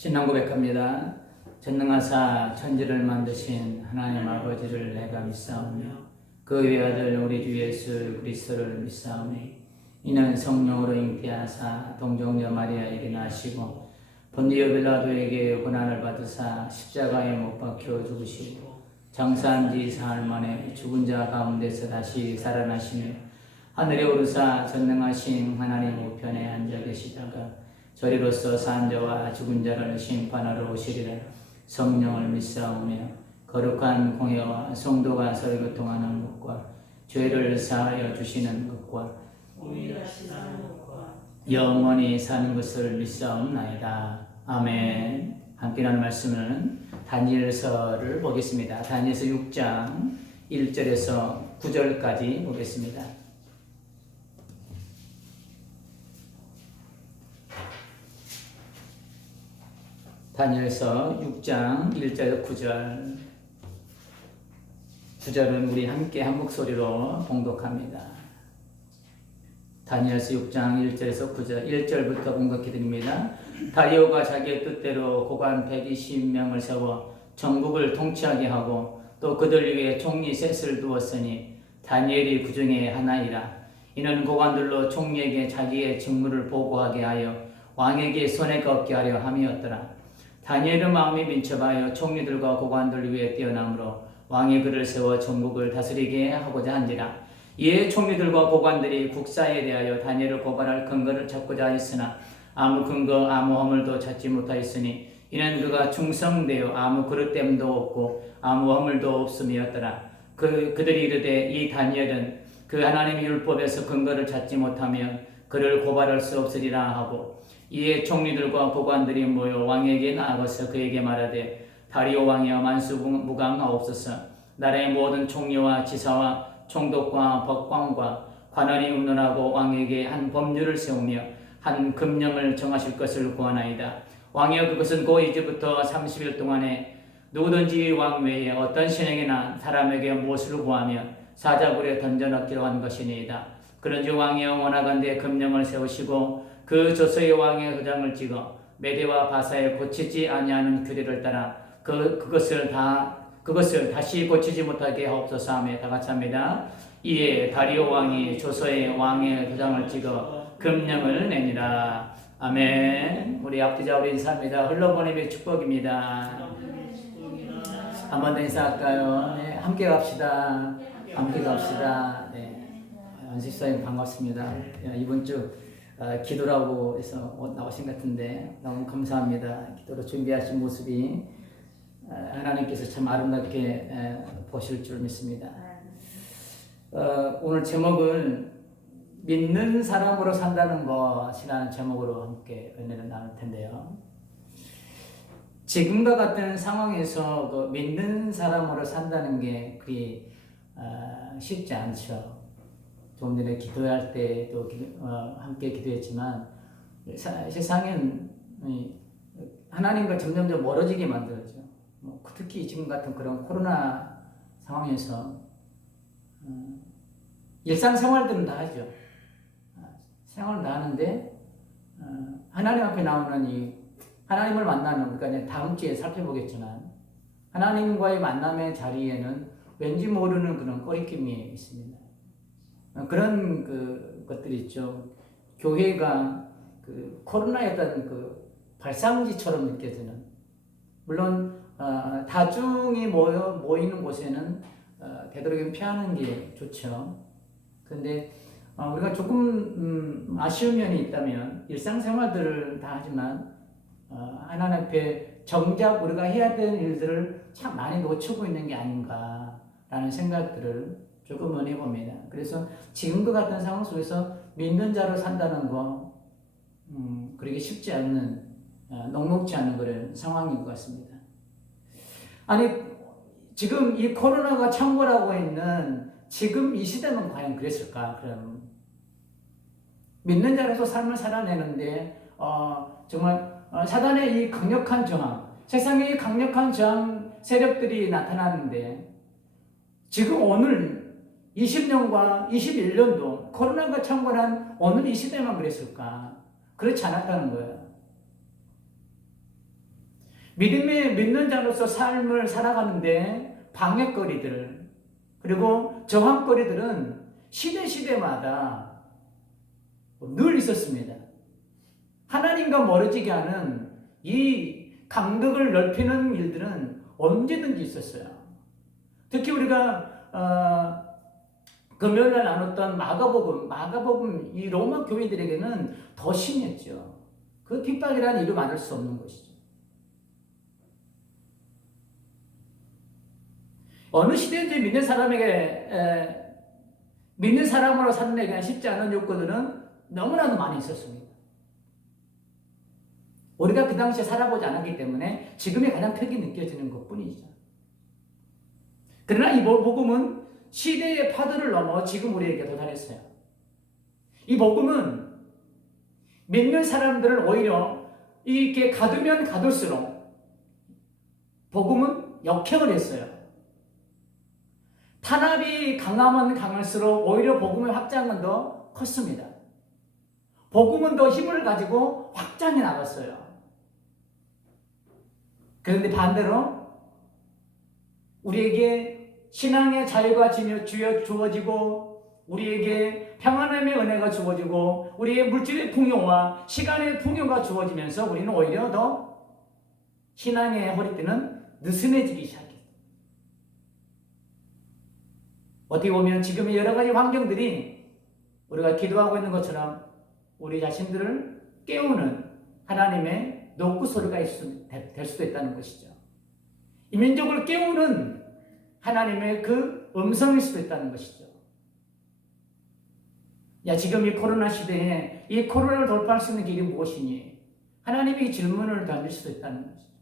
신앙 고백합니다. 전능하사 천지를 만드신 하나님 아버지를 내가 믿사오며 그 외아들 우리 주 예수 그리스도를 믿사오며 이는 성령으로 잉태하사 동정녀 마리아에게 나시고 본디오 빌라도에게 고난을 받으사 십자가에 못 박혀 죽으시고 장사한 지 사흘 만에 죽은 자 가운데서 다시 살아나시며 하늘에 오르사 전능하신 하나님 우편에 앉아 계시다가 저리로서 산 자와 죽은 자를 심판하러 오시리라. 성령을 믿사오며 거룩한 공회와 성도가 서로 교통하는 것과 죄를 사하여 주시는 것과 영원히 사는 것을 믿사옵나이다. 아멘. 함께 나눌 말씀은 다니엘서를 보겠습니다. 다니엘서 6장 1절에서 9절까지 보겠습니다. 다니엘서 6장 1절 9절 9절은 우리 함께 한 목소리로 봉독합니다. 다니엘서 6장 1절에서 9절 1절부터 봉독해 드립니다. 다리오가 자기의 뜻대로 고관 120명을 세워 전국을 통치하게 하고 또 그들 위에 총리 셋을 두었으니 다니엘이 그 중에 하나이라. 이는 고관들로 총리에게 자기의 직무를 보고하게 하여 왕에게 손해가 없게 하려 함이었더라. 다니엘은 마음이 민첩하여 총리들과 고관들 위에 뛰어나므로 왕이 그를 세워 전국을 다스리게 하고자 한지라. 이에 총리들과 고관들이 국사에 대하여 다니엘을 고발할 근거를 찾고자 하였으나 아무 근거 아무 허물도 찾지 못하였으니 이는 그가 충성되어 아무 그릇됨도 없고 아무 허물도 없음이었더라. 그들이 이르되 이 다니엘은 그 하나님의 율법에서 근거를 찾지 못하면 그를 고발할 수 없으리라 하고, 이에 총리들과 고관들이 모여 왕에게 나아가서 그에게 말하되 다리오 왕이여 만수무강하옵소서. 나라의 모든 총리와 지사와 총독과 법관과 관원이 운운하고 왕에게 한 법률을 세우며 한 금령을 정하실 것을 구하나이다. 왕이여 그것은 고 이제부터 30일 동안에 누구든지 왕 외에 어떤 신에게나 사람에게 무엇을 구하며 사자굴에 던져넣기로 한 것이니이다. 그런지 왕이여 원하건대 금령을 세우시고 그 조서의 왕의 도장을 찍어 메대와 바사에 고치지 아니하는 규례를 따라 그것을 다시 고치지 못하게 하옵소서 하며 다같이 합니다. 이에 다리오 왕이 조서의 왕의 도장을 찍어 금령을 내니라. 아멘. 우리 앞뒤자 우리 인사합니다. 흘러보내의 축복입니다. 한 번 더 인사할까요? 네, 함께 갑시다. 함께 갑시다. 네, 안식사님 반갑습니다. 이번 주 기도라고 해서 나오신 것 같은데 너무 감사합니다. 기도로 준비하신 모습이 하나님께서 참 아름답게 보실 줄 믿습니다. 오늘 제목은 믿는 사람으로 산다는 것이라는 제목으로 함께 은혜를 나눌 텐데요. 지금과 같은 상황에서 그 믿는 사람으로 산다는 게 그리 쉽지 않죠. 조금 전에 기도할 때도 함께 기도했지만 세상은 하나님과 점점 멀어지게 만들어져. 특히 지금 같은 그런 코로나 상황에서 일상생활들은 다 하죠. 생활을 다 하는데 하나님 앞에 나오는 이 하나님을 만나는, 그러니까 다음 주에 살펴보겠지만 하나님과의 만남의 자리에는 왠지 모르는 그런 꺼리낌이 있습니다. 그런 것들이 있죠. 교회가 그 코로나의 어떤 그 발상지처럼 느껴지는, 물론 다중이 모이는 곳에는 되도록이면 피하는 게 좋죠. 그런데 우리가 조금 아쉬운 면이 있다면 일상생활들을 다 하지만 하나님 앞에 정작 우리가 해야 되는 일들을 참 많이 놓치고 있는 게 아닌가라는 생각들을 조금은 해봅니다. 그래서 지금과 같은 상황 속에서 믿는 자로 산다는 거 그렇게 쉽지 않는, 녹록지 않은 그런 상황인 것 같습니다. 아니, 지금 이 코로나가 창궐하고 있는 지금 이 시대는 과연 그랬을까? 그럼 믿는 자로서 삶을 살아내는데 정말 사단의 이 강력한 저항, 세상의 이 강력한 저항 세력들이 나타나는데 지금 오늘 20년과 21년도 코로나가 창궐한 오늘 이 시대만 그랬을까? 그렇지 않았다는 거예요. 믿는 자로서 삶을 살아가는데 방해거리들, 그리고 저항거리들은 시대마다 늘 있었습니다. 하나님과 멀어지게 하는 이 간극을 넓히는 일들은 언제든지 있었어요. 특히 우리가 금요일날 나눴던 마가복음 이 로마 교회들에게는 더 심했죠. 그 핍박이라는 이루 말할 수 없는 것이죠. 어느 시대든지 믿는 사람으로 사는 데가 쉽지 않은 요건들은 너무나도 많이 있었습니다. 우리가 그 당시에 살아보지 않았기 때문에 지금의 가장 벽이 느껴지는 것뿐이죠. 그러나 이 복음은 시대의 파도를 넘어 지금 우리에게 도달했어요. 이 복음은 믿는 사람들을 오히려 이렇게 가두면 가둘수록 복음은 역행을 했어요. 탄압이 강하면 강할수록 오히려 복음의 확장은 더 컸습니다. 복음은 더 힘을 가지고 확장해 나갔어요. 그런데 반대로 우리에게 신앙의 자유가 주어지고 우리에게 평안함의 은혜가 주어지고 우리의 물질의 풍요와 시간의 풍요가 주어지면서 우리는 오히려 더 신앙의 허리띠는 느슨해지기 시작했어요. 어떻게 보면 지금의 여러 가지 환경들이 우리가 기도하고 있는 것처럼 우리 자신들을 깨우는 하나님의 노크 소리가 될 수도 있다는 것이죠. 이 민족을 깨우는 하나님의 그 음성일 수도 있다는 것이죠. 지금 이 코로나 시대에 이 코로나를 돌파할 수 있는 길이 무엇이니? 하나님이 질문을 던질 수도 있다는 것이죠.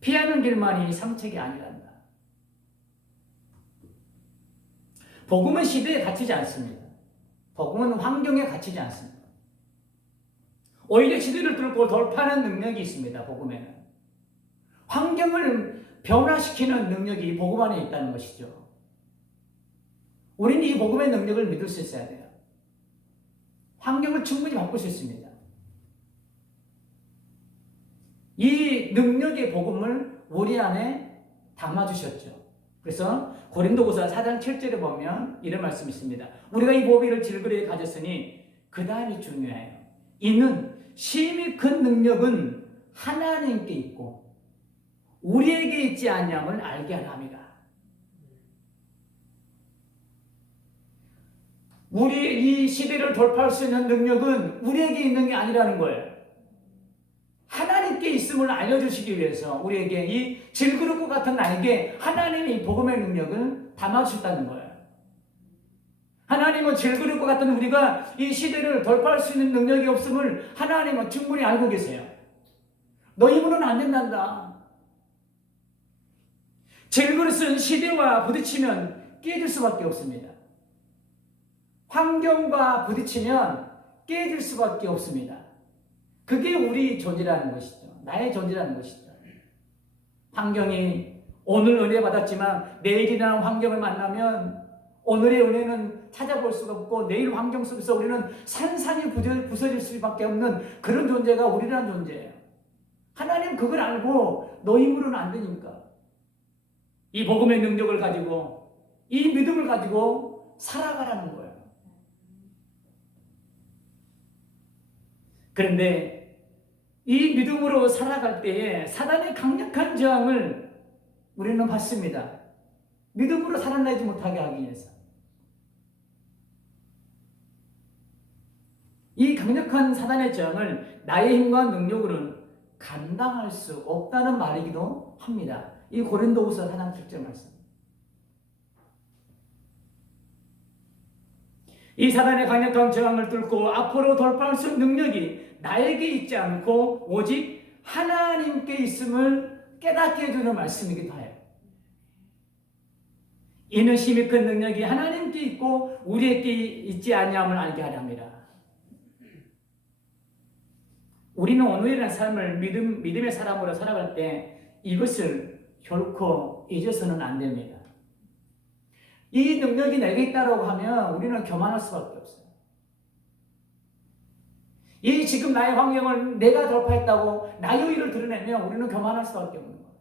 피하는 길만이 상책이 아니란다. 복음은 시대에 갇히지 않습니다. 복음은 환경에 갇히지 않습니다. 오히려 시대를 뚫고 돌파하는 능력이 있습니다. 복음에는. 환경을 변화시키는 능력이 복음 안에 있다는 것이죠. 우리는 이 복음의 능력을 믿을 수 있어야 돼요. 환경을 충분히 바꿀 수 있습니다. 이 능력의 복음을 우리 안에 담아주셨죠. 그래서 고린도후서 4장 7절에 보면 이런 말씀이 있습니다. 우리가 이 보배를 질그레에 가졌으니 그 다음이 중요해요. 이는 심히 큰 능력은 하나님께 있고 우리에게 있지 아니함을 알게 하려 함이라. 우리 이 시대를 돌파할 수 있는 능력은 우리에게 있는 게 아니라는 거예요. 하나님께 있음을 알려주시기 위해서 우리에게 이 질그릇과 같은 나에게 하나님이 이 복음의 능력을 담아주셨다는 거예요. 하나님은 질그릇과 같은 우리가 이 시대를 돌파할 수 있는 능력이 없음을 하나님은 충분히 알고 계세요. 너 힘으로는 안 된단다. 질그릇은 시대와 부딪히면 깨질 수밖에 없습니다. 환경과 부딪히면 깨질 수밖에 없습니다. 그게 우리 존재라는 것이죠. 나의 존재라는 것이죠. 환경이 오늘 은혜 받았지만 내일이라는 환경을 만나면 오늘의 은혜는 찾아볼 수가 없고 내일 환경 속에서 우리는 산산이 부서질 수밖에 없는 그런 존재가 우리라는 존재예요. 하나님 그걸 알고 너 힘으로는 안 되니까 이 복음의 능력을 가지고 이 믿음을 가지고 살아가라는 거예요. 그런데 이 믿음으로 살아갈 때에 사단의 강력한 저항을 우리는 받습니다. 믿음으로 살아내지 못하게 하기 위해서. 이 강력한 사단의 저항을 나의 힘과 능력으로는 감당할 수 없다는 말이기도 합니다. 이 고린도후서 4장 7절 말씀. 이 사단의 강력한 저항을 뚫고 앞으로 돌파할 수 있는 능력이 나에게 있지 않고 오직 하나님께 있음을 깨닫게 해주는 말씀이기도 해요. 이는 심히 큰 능력이 하나님께 있고 우리에게 있지 아니함을 알게 하려 합니다. 우리는 오늘이라는 삶을 믿음의 사람으로 살아갈 때 이것을 결코 잊어서는 안 됩니다. 이 능력이 내게 있다고 하면 우리는 교만할 수밖에 없어요. 이 지금 나의 환경을 내가 돌파했다고 나의 의의를 드러내면 우리는 교만할 수밖에 없는 거예요.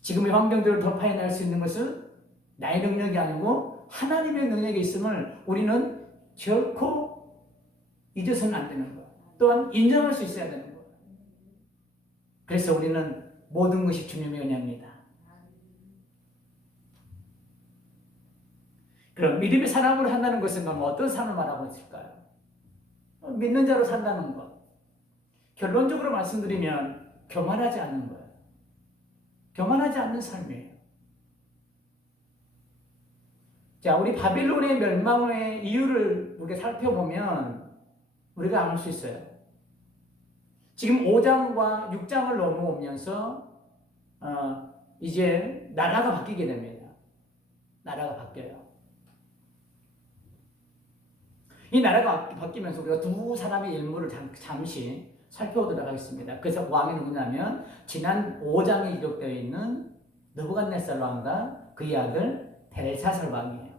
지금의 환경들을 돌파해낼 수 있는 것은 나의 능력이 아니고 하나님의 능력이 있음을 우리는 결코 잊어서는 안 되는 거예요. 또한 인정할 수 있어야 되는 거예요. 그래서 우리는 모든 것이 주님의 은혜입니다. 그럼 믿음의 사람으로 산다는 것은 어떤 삶을 말하고 있을까요? 믿는 자로 산다는 것. 결론적으로 말씀드리면 교만하지 않는 거예요. 교만하지 않는 삶이에요. 자, 우리 바빌론의 멸망의 이유를 우리가 살펴보면 우리가 알 수 있어요. 지금 5장과 6장을 넘어오면서 이제 나라가 바뀌게 됩니다. 나라가 바뀌어요. 이 나라가 바뀌면서 우리가 두 사람의 인물을 잠시 살펴보도록 하겠습니다. 그래서 왕이 누구냐면 지난 5장에 기록되어 있는 느부갓네살 왕과 그의 아들 벨사살 왕이에요.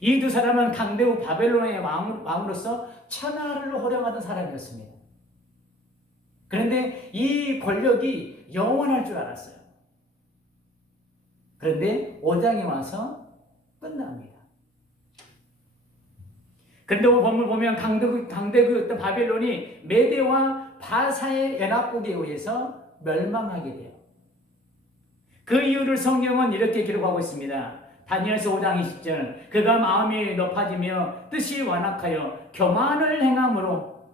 이 두 사람은 강대국 바벨론의 왕으로서 천하를 호령하던 사람이었습니다. 그런데 이 권력이 영원할 줄 알았어요. 그런데 5장에 와서 끝납니다. 그런데 본문을 보면 강대국이었던 바벨론이 메대와 바사의 연합국에 의해서 멸망하게 돼요. 그 이유를 성경은 이렇게 기록하고 있습니다. 다니엘서 5장 20절 그가 마음이 높아지며 뜻이 완악하여 교만을 행함으로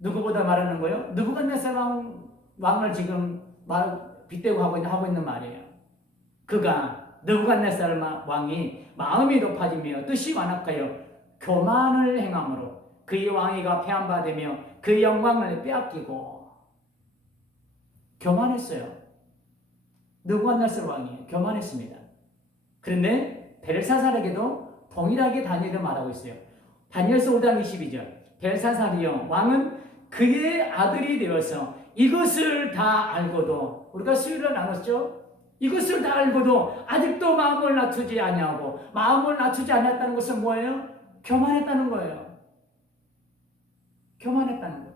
누구보다 말하는 거예요? 느부갓네살 왕을 지금 빗대고 하고 있는 말이에요. 그가 느부갓네살 왕이 마음이 높아지며 뜻이 완악하여 교만을 행함으로 그의 왕위가 폐한받으며 그의 영광을 빼앗기고 교만했어요. 느부갓네살 왕이 교만했습니다. 그런데 벨사살에게도 동일하게 다니엘을 말하고 있어요. 다니엘서 5장 22절 벨사살이여 왕은 그의 아들이 되어서 이것을 다 알고도 우리가 수요일에 나눴죠? 이것을 다 알고도 아직도 마음을 낮추지 아니하고 마음을 낮추지 않았다는 것은 뭐예요? 교만했다는 거예요. 교만했다는 거예요.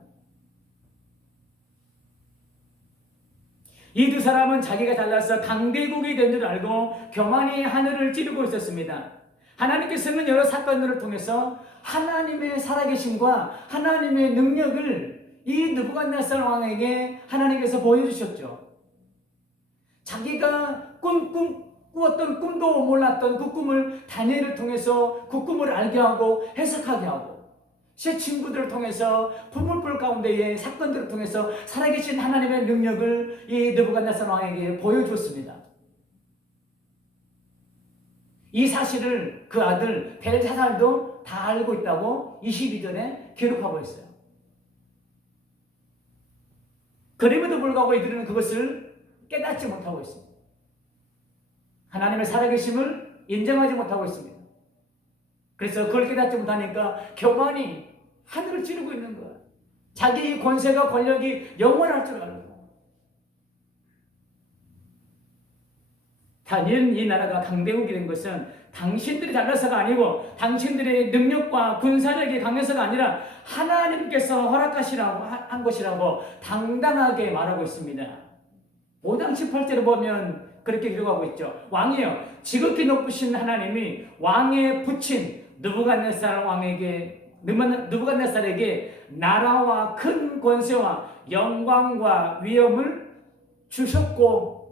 이 두 사람은 자기가 잘나서 강대국이 된 줄 알고 교만히 하늘을 찌르고 있었습니다. 하나님께서는 여러 사건들을 통해서 하나님의 살아계심과 하나님의 능력을 이 느부갓네살 왕에게 하나님께서 보여주셨죠. 자기가 꾸었던 꿈도 몰랐던 그 꿈을 다니엘을 통해서 그 꿈을 알게 하고 해석하게 하고 새 친구들을 통해서 풀물불 가운데의 사건들을 통해서 살아계신 하나님의 능력을 이 느부갓네살 왕에게 보여주었습니다. 이 사실을 그 아들 벨사살도 다 알고 있다고 22절에 기록하고 있어요. 그럼에도 불구하고 이들은 그것을 깨닫지 못하고 있습니다. 하나님의 살아계심을 인정하지 못하고 있습니다. 그래서 그걸 깨닫지 못하니까 교만이 하늘을 찌르고 있는 거예요. 자기의 권세가 권력이 영원할 줄 알고. 다니엘 이 나라가 강대국이 된 것은 당신들이 잘나서가 아니고 당신들의 능력과 군사력이 강해서가 아니라 하나님께서 허락하시라고 한 것이라고 당당하게 말하고 있습니다. 5장 18절을 보면 그렇게 기록하고 있죠. 왕이요 지극히 높으신 하나님이 왕에 붙인 느부갓네살에게 나라와 큰 권세와 영광과 위엄을 주셨고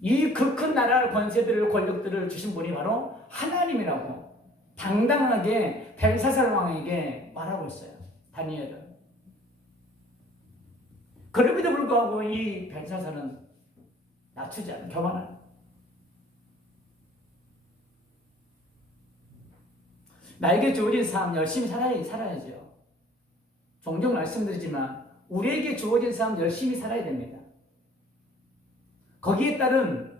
이 그 큰 나라를 권세들을 권력들을 주신 분이 바로 하나님이라고 당당하게 벨사살 왕에게 말하고 있어요. 다니엘은. 그럼에도 불구하고 이 벨사살은 낮추지 않은 교만한 나에게 주어진 삶 열심히 살아야죠. 종종 말씀드리지만 우리에게 주어진 삶 열심히 살아야 됩니다. 거기에 따른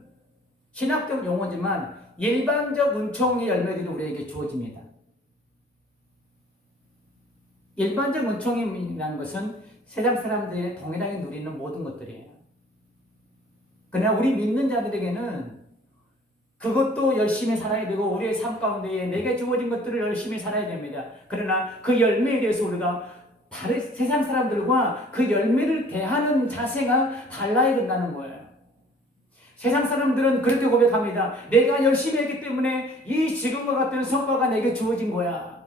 신학적 용어지만 일반적 은총의 열매들이 우리에게 주어집니다. 일반적 은총이라는 것은 세상 사람들이 동일하게 누리는 모든 것들이에요. 그러나 우리 믿는 자들에게는 그것도 열심히 살아야 되고 우리의 삶 가운데에 내게 주어진 것들을 열심히 살아야 됩니다. 그러나 그 열매에 대해서 우리가 다른 세상 사람들과 그 열매를 대하는 자세가 달라야 된다는 거예요. 세상 사람들은 그렇게 고백합니다. 내가 열심히 했기 때문에 이 지금과 같은 성과가 내게 주어진 거야.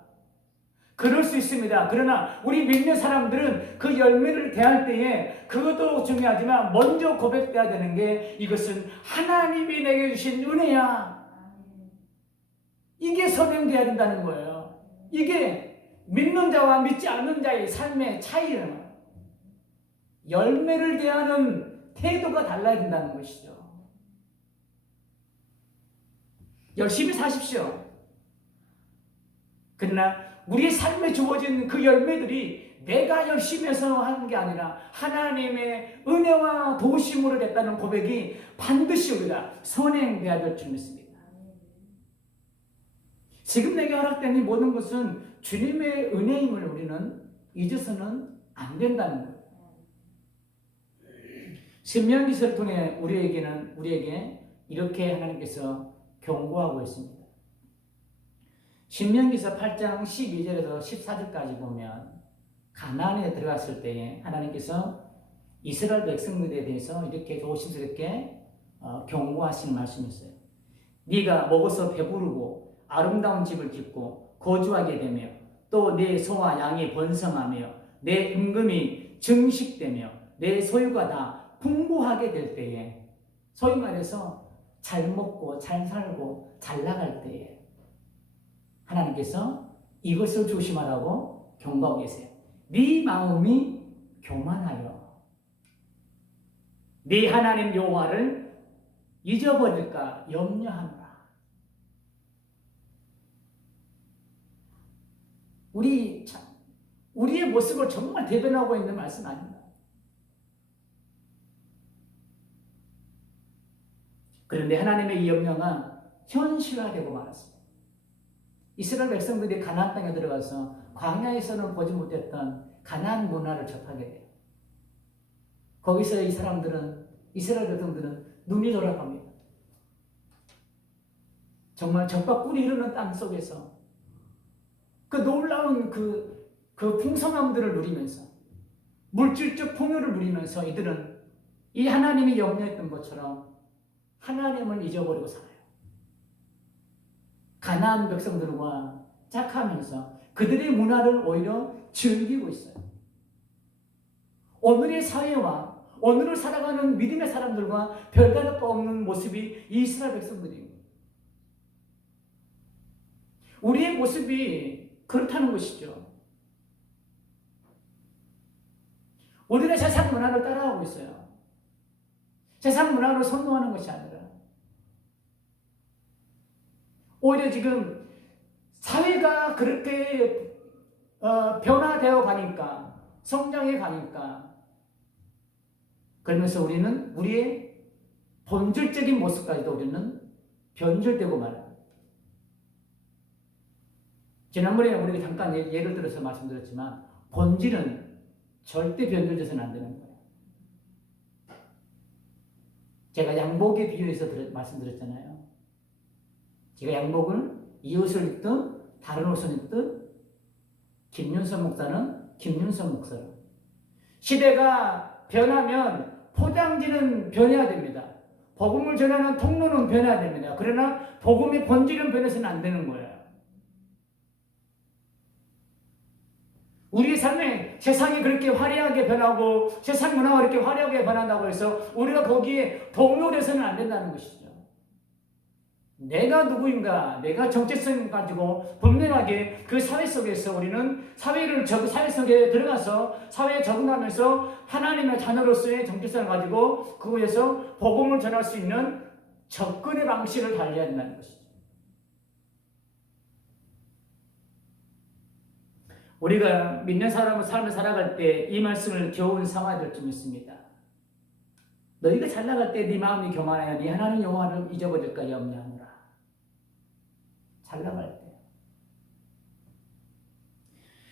그럴 수 있습니다. 그러나 우리 믿는 사람들은 그 열매를 대할 때에 그것도 중요하지만 먼저 고백돼야 되는 게 이것은 하나님이 내게 주신 은혜야. 이게 설명돼야 된다는 거예요. 이게 믿는 자와 믿지 않는 자의 삶의 차이예요. 열매를 대하는 태도가 달라야 된다는 것이죠. 열심히 사십시오. 그러나 우리의 삶에 주어진 그 열매들이 내가 열심히 해서 하는 게 아니라 하나님의 은혜와 도우심으로 됐다는 고백이 반드시 우리가 선행돼야 될 줄 믿습니다. 지금 내게 허락된 이 모든 것은 주님의 은혜임을 우리는 잊어서는 안 된다는 거예요. 신명기서를 통해 우리에게 이렇게 하나님께서 경고하고 있습니다. 신명기서 8장 12절에서 14절까지 보면 가나안에 들어갔을 때에 하나님께서 이스라엘 백성들에 대해서 이렇게 조심스럽게 경고하시는 말씀이 있어요. 네가 먹어서 배부르고 아름다운 집을 짓고 거주하게 되며 또 내 소와 양이 번성하며 내 임금이 증식되며 내 소유가 다 풍부하게 될 때에, 소위 말해서 잘 먹고 잘 살고 잘 나갈 때에 하나님께서 이것을 조심하라고 경고하고 계세요. 네 마음이 교만하여 네 하나님 여호와를 잊어버릴까 염려하노라. 우리의 모습을 정말 대변하고 있는 말씀 아닙니다. 그런데 하나님의 이 염려가 현실화되고 말았습니다. 이스라엘 백성들이 가나안 땅에 들어가서 광야에서는 보지 못했던 가나안 문화를 접하게 돼요. 거기서 이스라엘 백성들은 눈이 돌아갑니다. 정말 젖과 꿀이 흐르는 땅 속에서 그 놀라운 그 풍성함들을 누리면서 물질적 풍요를 누리면서 이들은 이 하나님이 염려했던 것처럼 하나님을 잊어버리고 살아요. 가나안 백성들과 짝하면서 그들의 문화를 오히려 즐기고 있어요. 오늘의 사회와 오늘을 살아가는 믿음의 사람들과 별다를 바 없는 모습이 이 이스라엘 백성들입니다. 우리의 모습이 그렇다는 것이죠. 우리는 세상 문화를 따라하고 있어요. 세상 문화를 선도하는 것이 아니라 오히려 지금 사회가 그렇게 변화되어 가니까, 성장해 가니까, 그러면서 우리는 우리의 본질적인 모습까지도 우리는 변질되고 말합니다. 지난번에 우리가 잠깐 예를 들어서 말씀드렸지만 본질은 절대 변질돼서는 안 되는 거예요. 제가 양복에 비유해서 말씀드렸잖아요. 제가 양복을 이 옷을 입든 다른 옷을 입든 김윤선 목사는 김윤선 목사로. 시대가 변하면 포장지는 변해야 됩니다. 복음을 전하는 통로는 변해야 됩니다. 그러나 복음의 본질은 변해서는 안 되는 거예요. 우리의 삶에 세상이 그렇게 화려하게 변하고 세상 문화가 그렇게 화려하게 변한다고 해서 우리가 거기에 동요돼서는 안 된다는 것이죠. 내가 누구인가, 내가 정체성 가지고 분명하게 그 사회 속에서 우리는 사회 속에 들어가서 사회에 적응하면서 하나님의 자녀로서의 정체성을 가지고 그곳에서 복음을 전할 수 있는 접근의 방식을 달려야 된다는 것이죠. 우리가 믿는 사람의 삶을 살아갈 때 이 말씀을 교훈 삼아야 될 줄 믿습니다. 너희가 잘 나갈 때 네 마음이 교만하여 네 하나님 여호와를 잊어버릴까 염려하노라. 잘 나갈 때,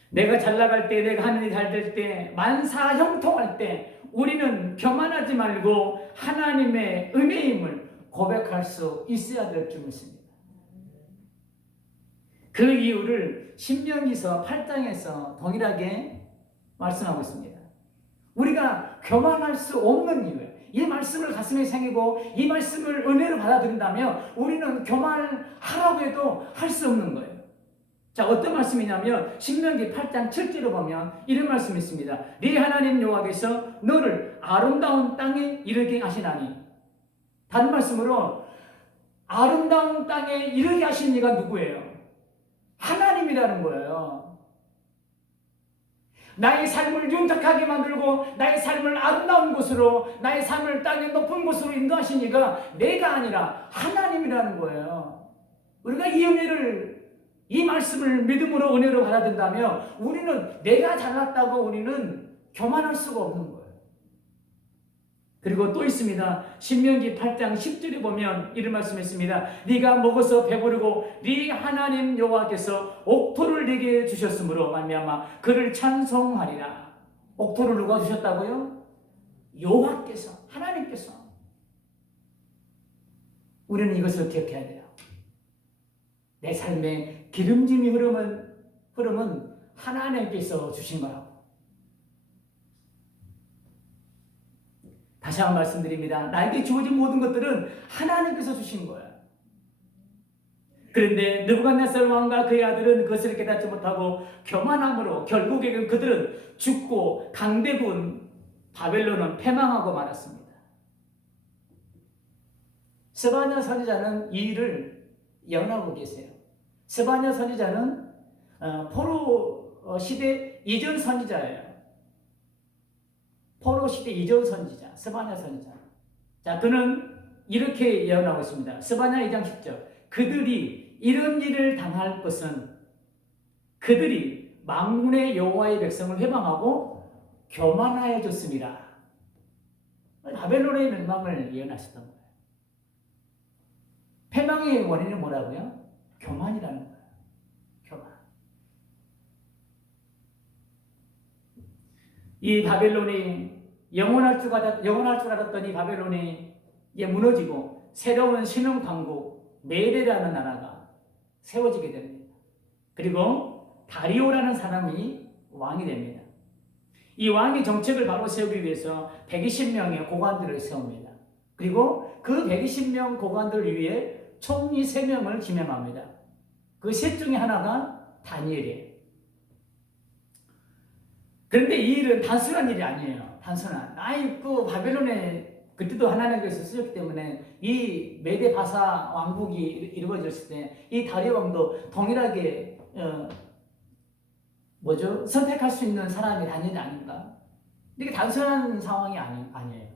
내가 잘 나갈 때, 내가 하는 일이 잘 될 때, 만사 형통할 때 우리는 교만하지 말고 하나님의 은혜임을, 고백할 수 있어야 될 줄 믿습니다. 그 이유를 신명기서 8장에서 동일하게 말씀하고 있습니다. 우리가 교만할 수 없는 이유예요. 이 말씀을 가슴에 새기고 이 말씀을 은혜로 받아들인다면 우리는 교만하라고 해도 할 수 없는 거예요. 자, 어떤 말씀이냐면 신명기 8장 7절에 보면 이런 말씀이 있습니다. 네 하나님 여호와께서 너를 아름다운 땅에 이르게 하시나니. 다른 말씀으로 아름다운 땅에 이르게 하신 이가 누구예요? 하나님이라는 거예요. 나의 삶을 윤택하게 만들고 나의 삶을 아름다운 곳으로, 나의 삶을 땅의 높은 곳으로 인도하신 이가 내가 아니라 하나님이라는 거예요. 우리가 이 은혜를, 이 말씀을 믿음으로 은혜로 받아들인다면 우리는 내가 잘났다고 우리는 교만할 수가 없는 거예요. 그리고 또 있습니다. 신명기 8장 10절에 보면 이런 말씀이 있습니다. 네가 먹어서 배부르고 네 하나님 여호와께서 옥토를 네게 주셨으므로 말미암아 그를 찬송하리라. 옥토를 누가 주셨다고요? 여호와께서, 하나님께서. 우리는 이것을 기억해야 돼요. 내 삶에 기름짐이 흐름은 하나님께서 주신 거라고. 다시 한번 말씀드립니다. 나에게 주어진 모든 것들은 하나님께서 주신 거예요. 그런데 느부갓네살 왕과 그의 아들은 그것을 깨닫지 못하고 교만함으로 결국에는 그들은 죽고 강대군 바벨론은 패망하고 말았습니다. 스바냐 선지자는 이 일을 예언하고 계세요. 스바냐 선지자는 포로 시대 이전 선지자예요. 포로 시대 이전 선지자, 스바냐 선지자. 자, 그는 이렇게 예언하고 있습니다. 스바냐 2장 10절. 그들이 이런 일을 당할 것은 그들이 만군의 여호와의 백성을 회방하고 교만하여졌습니다. 바벨론의 멸망을 예언하셨던 거예요. 패망의 원인은 뭐라고요? 교만이라는 거예요. 교만. 이 바벨론이 영원할 줄 알았더니 바벨론이 무너지고 새로운 신흥 강국 메데라는 나라가 세워지게 됩니다. 그리고 다리오라는 사람이 왕이 됩니다. 이 왕이 정책을 바로 세우기 위해서 120명의 고관들을 세웁니다. 그리고 그 120명 고관들 위에 총리 3명을 지명합니다. 그 셋 중에 하나가 다니엘이에요. 그런데 이 일은 단순한 일이 아니에요. 단순한. 그 바벨론에 그때도 하나님께서 쓰셨기 때문에 이 메데 바사 왕국이 이루어졌을 때 이 다리오 왕도 동일하게 선택할 수 있는 사람이 다니엘이 아닌가? 이게 단순한 상황이 아니에요.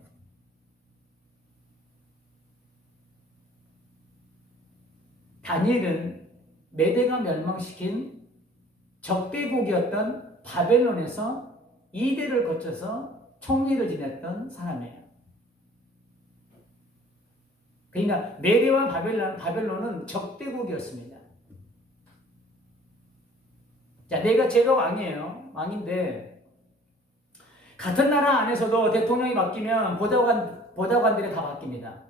다니엘은 메데가 멸망시킨 적대국이었던 바벨론에서 2대를 거쳐서 총리를 지냈던 사람이에요. 그러니까 메데와 바벨론은 적대국이었습니다. 자, 제가 왕이에요. 왕인데 같은 나라 안에서도 대통령이 바뀌면 보좌관들이 다 바뀝니다.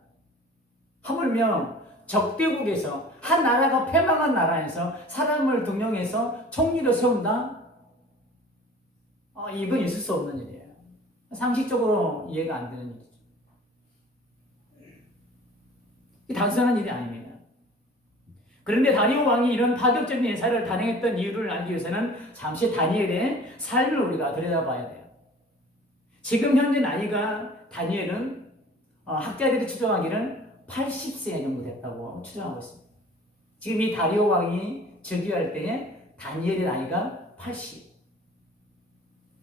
하물며 적대국에서 한 나라가 패망한 나라에서 사람을 등용해서 총리로 세운다? 이건 있을 수 없는 일이에요. 상식적으로 이해가 안 되는 일이죠. 단순한 일이 아닙니다. 그런데 다리오 왕이 이런 파격적인 예사를 단행했던 이유를 알기 위해서는 잠시 다니엘의 삶을 우리가 들여다봐야 돼요. 지금 현재 나이가 다니엘은 학자들이 추정하기를 80세 정도 됐다고 추정하고 있습니다. 지금 이 다리오 왕이 즉위할 때에 다니엘의 나이가 80.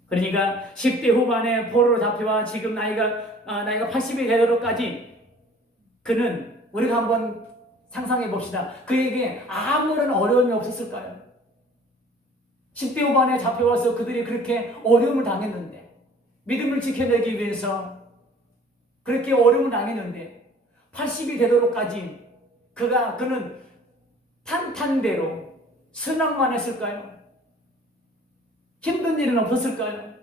그러니까 10대 후반에 포로로 잡혀와 지금 나이가 80이 되도록까지 그는 우리가 한번 상상해 봅시다. 그에게 아무런 어려움이 없었을까요? 10대 후반에 잡혀와서 그들이 그렇게 어려움을 당했는데, 믿음을 지켜내기 위해서 그렇게 어려움을 당했는데 80이 되도록까지 그는 탄탄대로 순항만 했을까요? 힘든 일은 없었을까요?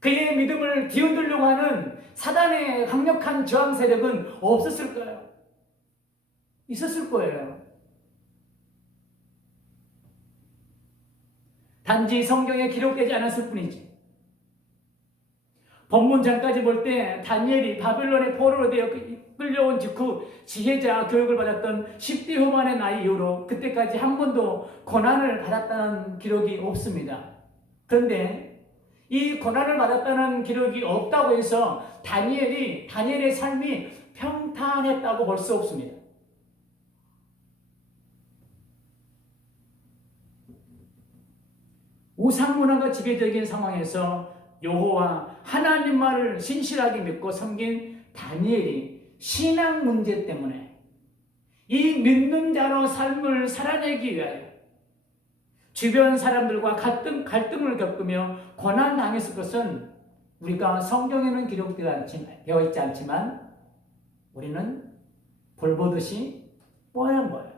그의 믿음을 뒤흔들려고 하는 사단의 강력한 저항 세력은 없었을까요? 있었을 거예요. 단지 성경에 기록되지 않았을 뿐이지. 본문장까지 볼 때 다니엘이 바벨론의 포로로 되어 끌려온 직후 지혜자 교육을 받았던 10대 후반의 나이 이후로 그때까지 한 번도 고난을 받았다는 기록이 없습니다. 그런데 이 고난을 받았다는 기록이 없다고 해서 다니엘의 삶이 평탄했다고 볼 수 없습니다. 우상문화가 지배적인 상황에서 여호와 하나님만을 신실하게 믿고 섬긴 다니엘이 신앙 문제 때문에 이 믿는 자로 삶을 살아내기 위하여 주변 사람들과 갈등을 겪으며 고난당했을 것은 우리가 성경에는 기록되어 있지 않지만 우리는 볼보듯이 뻔한 거예요.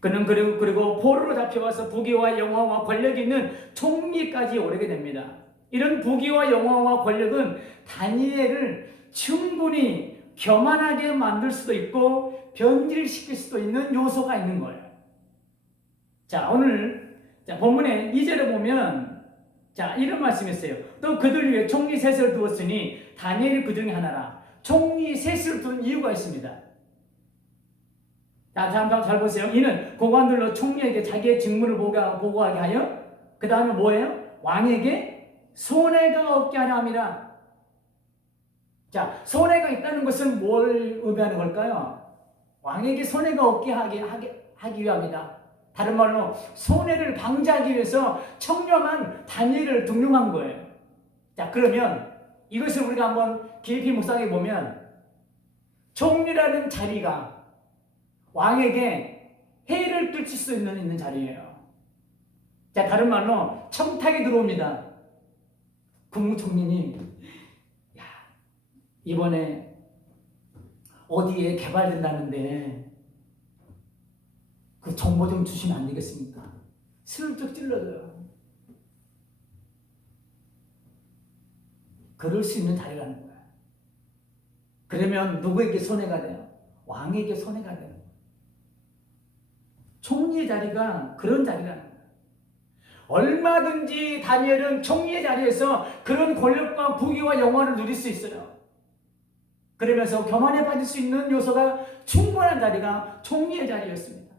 그는 그리고 포로로 잡혀와서 부귀와 영화와 권력이 있는 총리까지 오르게 됩니다. 이런 부귀와 영화와 권력은 다니엘을 충분히 교만하게 만들 수도 있고 변질시킬 수도 있는 요소가 있는 거예요. 자, 오늘 본문의 2절에 보면 이런 말씀이 있어요. 또 그들 위에 총리 셋을 두었으니 다니엘이 그 중에 하나라. 총리 셋을 둔 이유가 있습니다. 자, 잘 보세요. 이는 고관들로 총리에게 자기의 직무를 보고하게 하여 그 다음에 뭐예요? 왕에게 손해가 없게 하려 함이라. 자, 손해가 있다는 것은 뭘 의미하는 걸까요? 왕에게 손해가 없게 하기 위함이다. 다른 말로 손해를 방지하기 위해서 청렴한 다니엘을 등용한 거예요. 자, 그러면 이것을 우리가 한번 깊이 묵상해 보면 총리라는 자리가 왕에게 해를 끼칠 수 있는 자리예요. 자, 다른 말로 청탁이 들어옵니다. 국무총리님, 이번에 어디에 개발된다는데 그 정보 좀 주시면 안 되겠습니까? 슬쩍 찔러줘요. 그럴 수 있는 자리라는 거야. 그러면 누구에게 손해가 돼요? 왕에게 손해가 돼요. 총리의 자리가 그런 자리라는 거예요. 얼마든지 다니엘은 총리의 자리에서 그런 권력과 부귀와 영화를 누릴 수 있어요. 그러면서 교만에 빠질 수 있는 요소가 충분한 자리가 총리의 자리였습니다.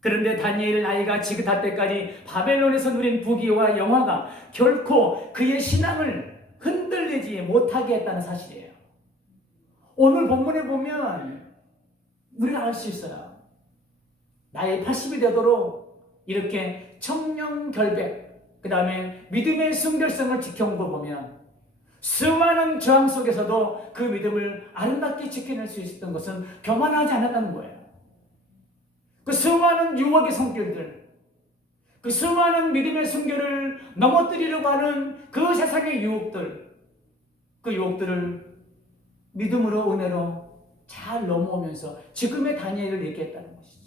그런데 다니엘 나이가 지긋할 때까지 바벨론에서 누린 부귀와 영화가 결코 그의 신앙을 흔들리지 못하게 했다는 사실이에요. 오늘 본문에 보면 우리가 알 수 있어요. 나이 80이 되도록 이렇게 청렴결백, 그 다음에 믿음의 순결성을 지켜온 걸 보면 수많은 저항 속에서도 그 믿음을 아름답게 지켜낼 수 있었던 것은 교만하지 않았다는 거예요. 그 수많은 유혹의 손길들, 그 수많은 믿음의 순결을 넘어뜨리려고 하는 그 세상의 유혹들, 그 유혹들을 믿음으로 은혜로 잘 넘어오면서 지금의 다니엘을 얘기했다는 것이죠.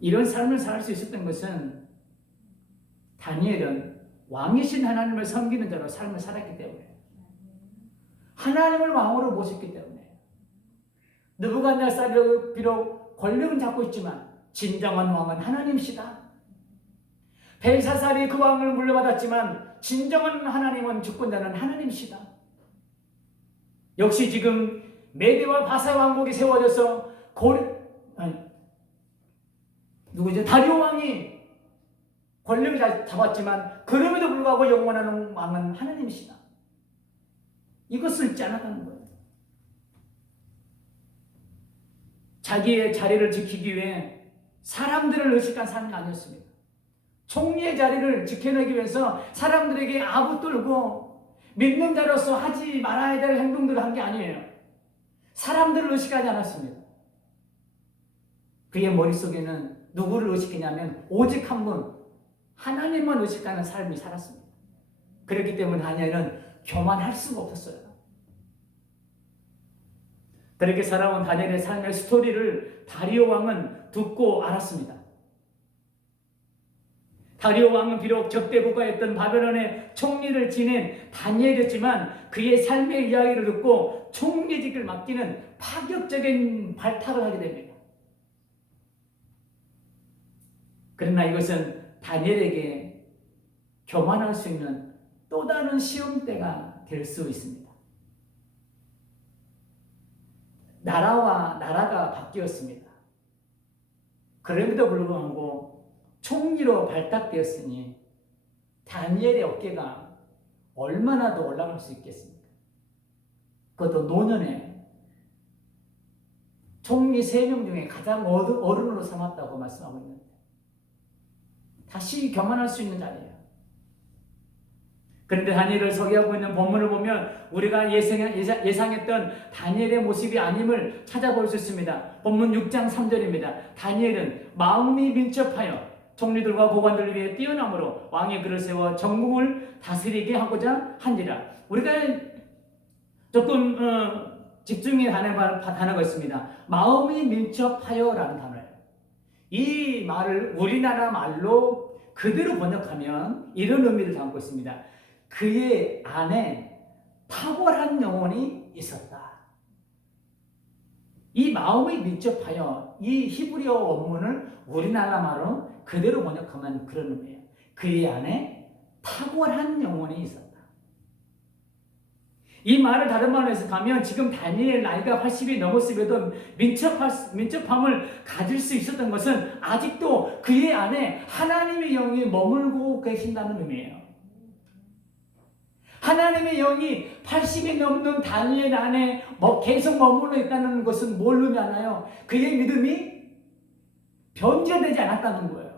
이런 삶을 살 수 있었던 것은 다니엘은 왕이신 하나님을 섬기는 자로 삶을 살았기 때문에, 하나님을 왕으로 모셨기 때문에, 느부갓네살이 비록 권력은 잡고 있지만 진정한 왕은 하나님이시다. 벨사살이 그 왕을 물려받았지만 진정한 하나님은 주권자는 하나님이시다. 역시 지금 메대와 바사 왕국이 세워져서 다리오 왕이 권력을 잡았지만 그럼에도 불구하고 영원한 왕은 하나님이시다. 이것을 잊지 않았다는 거예요. 자기의 자리를 지키기 위해 사람들을 의식한 삶이 아니었습니다. 총리의 자리를 지켜내기 위해서 사람들에게 아부떨고 믿는 자로서 하지 말아야 될 행동들을 한 게 아니에요. 사람들을 의식하지 않았습니다. 그의 머릿속에는 누구를 의식했냐면 오직 한 분, 하나님만 의식하는 삶이 살았습니다. 그렇기 때문에 다니엘은 교만할 수가 없었어요. 그렇게 살아온 다니엘의 삶의 스토리를 다리오 왕은 듣고 알았습니다. 다리오 왕은 비록 적대 국가였던 바벨론의 총리를 지낸 다니엘이었지만 그의 삶의 이야기를 듣고 총리직을 맡기는 파격적인 발탁을 하게 됩니다. 그러나 이것은 다니엘에게 교만할 수 있는 또 다른 시험대가 될 수 있습니다. 나라가 바뀌었습니다. 그럼에도 불구하고 총리로 발탁되었으니 다니엘의 어깨가 얼마나 더 올라갈 수 있겠습니까? 그것도 노년에 총리 3명 중에 가장 어른으로 삼았다고 말씀하고 있는데 다시 교만할 수 있는 자리예요. 그런데 다니엘을 소개하고 있는 본문을 보면 우리가 예상했던 다니엘의 모습이 아님을 찾아볼 수 있습니다. 본문 6장 3절입니다. 다니엘은 마음이 민첩하여 총리들과 고관들을 위해 뛰어남으로 왕의 글을 세워 전국을 다스리게 하고자 한지라. 우리가 조금 집중해 단어가 있습니다. 마음이 민첩하여라는 단어예요. 이 말을 우리나라 말로 그대로 번역하면 이런 의미를 담고 있습니다. 그의 안에 탁월한 영혼이 있었다. 이 마음이 민첩하여, 이 히브리어 원문을 우리나라 말로 그대로 번역하면 그런 의미예요. 그의 안에 탁월한 영혼이 있었다. 이 말을 다른 말로 해석하면 지금 다니엘 나이가 80이 넘었음에도 민첩함을 가질 수 있었던 것은 아직도 그의 안에 하나님의 영이 머물고 계신다는 의미예요. 하나님의 영이 80이 넘는 다니엘 안에 계속 머물러 있다는 것은 뭘 의미하나요? 그의 믿음이 변제되지 않았다는 거예요.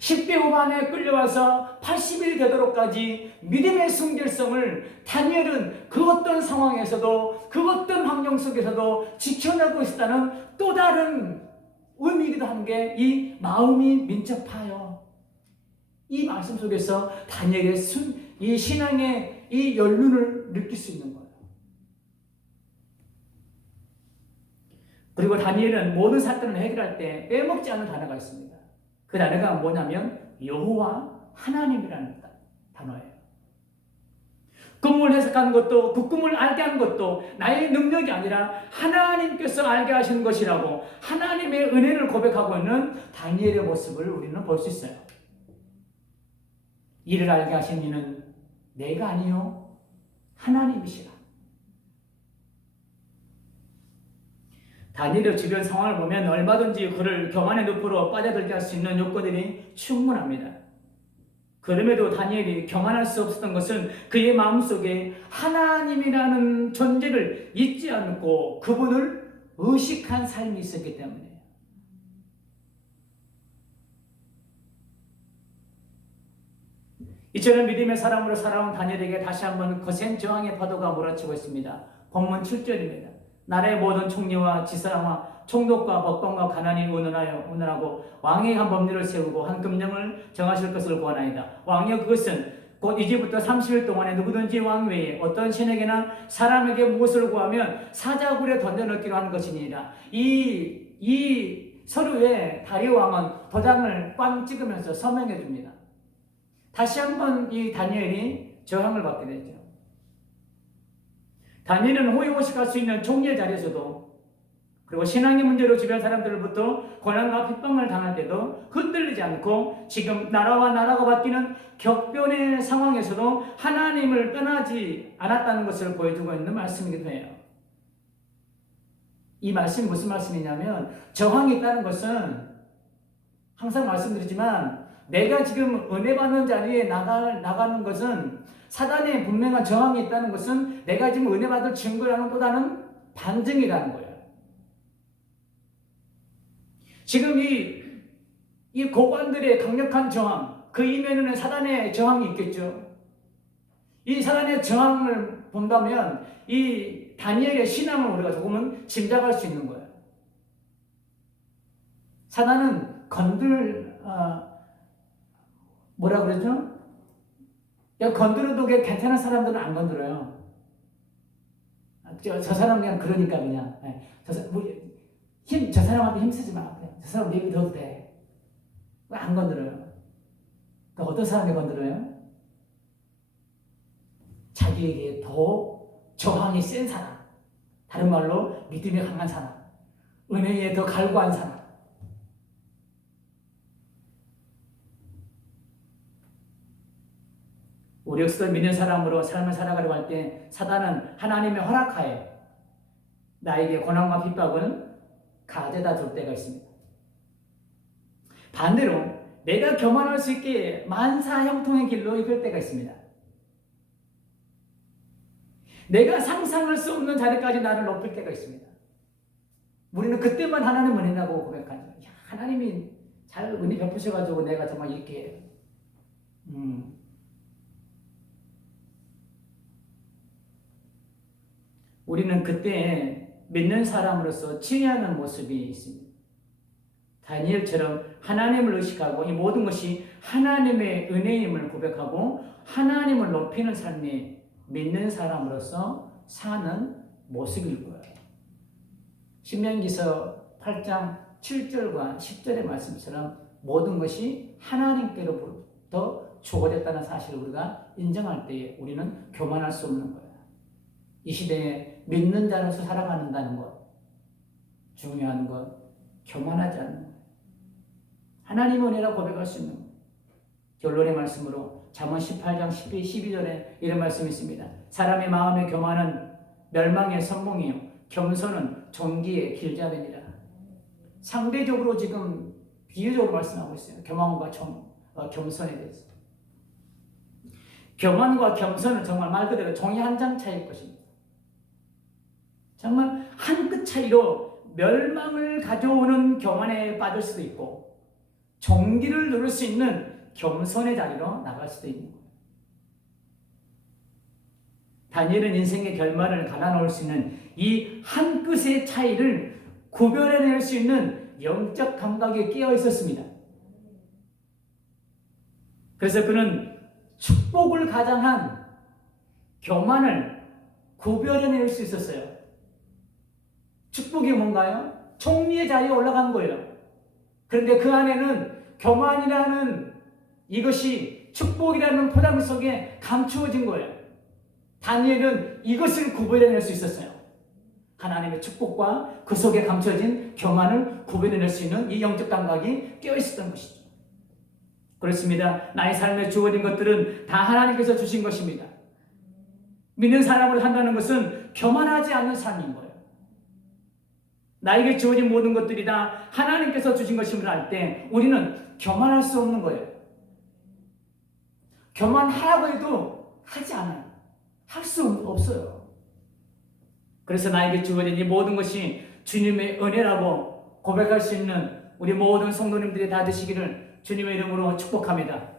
10대 후반에 끌려와서 80일 되도록까지 믿음의 순결성을 다니엘은 그 어떤 상황에서도 그 어떤 환경 속에서도 지켜내고 있다는 또 다른 의미이기도 한 게 이 마음이 민첩하여, 이 말씀 속에서 다니엘의 이 신앙의 이 연륜을 느낄 수 있는 거예요. 그리고 다니엘은 모든 사건을 해결할 때 빼먹지 않은 단어가 있습니다. 그 단어가 뭐냐면 여호와 하나님이라는 단어예요. 꿈을 해석하는 것도, 그 꿈을 알게 하는 것도 나의 능력이 아니라 하나님께서 알게 하신 것이라고 하나님의 은혜를 고백하고 있는 다니엘의 모습을 우리는 볼 수 있어요. 이를 알게 하신 이는 내가 아니요 하나님이시라. 다니엘의 주변 상황을 보면 얼마든지 그를 교만의 늪으로 빠져들게 할 수 있는 요건들이 충분합니다. 그럼에도 다니엘이 교만할 수 없었던 것은 그의 마음속에 하나님이라는 존재를 잊지 않고 그분을 의식한 삶이 있었기 때문이에요. 이처럼 믿음의 사람으로 살아온 다니엘에게 다시 한번 거센 저항의 파도가 몰아치고 있습니다. 본문 7절입니다. 나라의 모든 총리와 지사와 총독과 법관과 가난이 운운하고 왕이 한 법률을 세우고 한 금령을 정하실 것을 구하나이다. 왕이여 그것은 곧 이제부터 30일 동안에 누구든지 왕 외에 어떤 신에게나 사람에게 무엇을 구하면 사자굴에 던져넣기로 하는 것이니라. 이 서류에 다리오 왕은 도장을 꽝 찍으면서 서명해 줍니다. 다시 한번 이 다니엘이 저항을 받게 되죠. 다니엘은 호의호식할 수 있는 총리의 자리에서도, 그리고 신앙의 문제로 주변 사람들로부터 고난과 핍박을 당할 때도 흔들리지 않고 지금 나라가 바뀌는 격변의 상황에서도 하나님을 떠나지 않았다는 것을 보여주고 있는 말씀이기도 해요. 이 말씀이 무슨 말씀이냐면, 저항이 있다는 것은 항상 말씀드리지만 내가 지금 은혜 받는 자리에 나가는 것은, 사단의 분명한 저항이 있다는 것은 내가 지금 은혜 받을 증거라는 또 다른 반증이라는 거예요. 지금 이 고관들의 강력한 저항, 그 이면에는 사단의 저항이 있겠죠. 이 사단의 저항을 본다면 이 다니엘의 신앙을 우리가 조금은 짐작할 수 있는 거예요. 사단은 뭐라 그러죠? 건드려도 괜찮은 사람들은 안 건드려요. 저 사람 그냥 그러니까 그냥 저 사람한테 힘쓰지 마. 저 사람 내 믿어도 돼. 왜 안 건드려요? 그러니까 어떤 사람이 건드려요? 자기에게 더 저항이 센 사람. 다른 말로 믿음이 강한 사람. 은혜에 더 갈구한 사람. 우리 역시도 믿는 사람으로 삶을 살아가려고 할 때 사단은 하나님의 허락하에 나에게 고난과 핍박을 가져다 줄 때가 있습니다. 반대로 내가 교만할 수 있게 만사 형통의 길로 이끌 때가 있습니다. 내가 상상할 수 없는 자리까지 나를 높일 때가 있습니다. 우리는 그때만 하나님 은혜라고 고백하죠. 야, 하나님이 잘 은혜 베푸셔가지고 내가 정말 이렇게 우리는 그때 믿는 사람으로서 치유하는 모습이 있습니다. 다니엘처럼 하나님을 의식하고 이 모든 것이 하나님의 은혜임을 고백하고 하나님을 높이는 삶이 믿는 사람으로서 사는 모습일 거예요. 신명기서 8장 7절과 10절의 말씀처럼 모든 것이 하나님께로부터 주어졌다는 사실을 우리가 인정할 때에 우리는 교만할 수 없는 거예요. 이 시대에 믿는 자로서 살아가는다는 것, 중요한 것, 교만하지 않는 것. 하나님의 은혜라 고백할 수 있는 것. 결론의 말씀으로 잠언 18장 12절에 이런 말씀이 있습니다. 사람의 마음의 교만은 멸망의 선봉이요 겸손은 존귀의 길잡이니라. 상대적으로 지금 비유적으로 말씀하고 있어요. 교만과 겸손에 대해서. 교만과 겸손은 정말 말 그대로 종이 한 장 차이일 것입니다. 정말 한 끗 차이로 멸망을 가져오는 교만에 빠질 수도 있고 존귀를 누릴 수 있는 겸손의 자리로 나갈 수도 있는 거예요. 다니엘은 인생의 결말을 갈아놓을 수 있는 이 한 끗의 차이를 구별해낼 수 있는 영적 감각에 깨어 있었습니다. 그래서 그는 축복을 가장한 교만을 구별해낼 수 있었어요. 축복이 뭔가요? 총리의 자리에 올라간 거예요. 그런데 그 안에는 교만이라는 이것이 축복이라는 포장 속에 감추어진 거예요. 다니엘은 이것을 구별해낼 수 있었어요. 하나님의 축복과 그 속에 감춰진 교만을 구별해낼 수 있는 이 영적 감각이 깨어있었던 것이죠. 그렇습니다. 나의 삶에 주어진 것들은 다 하나님께서 주신 것입니다. 믿는 사람으로 산다는 것은 교만하지 않는 삶인 거예요. 나에게 주어진 모든 것들이 다 하나님께서 주신 것임을 알 때 우리는 교만할 수 없는 거예요. 교만하라고 해도 하지 않아요. 할 수 없어요. 그래서 나에게 주어진 이 모든 것이 주님의 은혜라고 고백할 수 있는 우리 모든 성도님들이 다 되시기를 주님의 이름으로 축복합니다.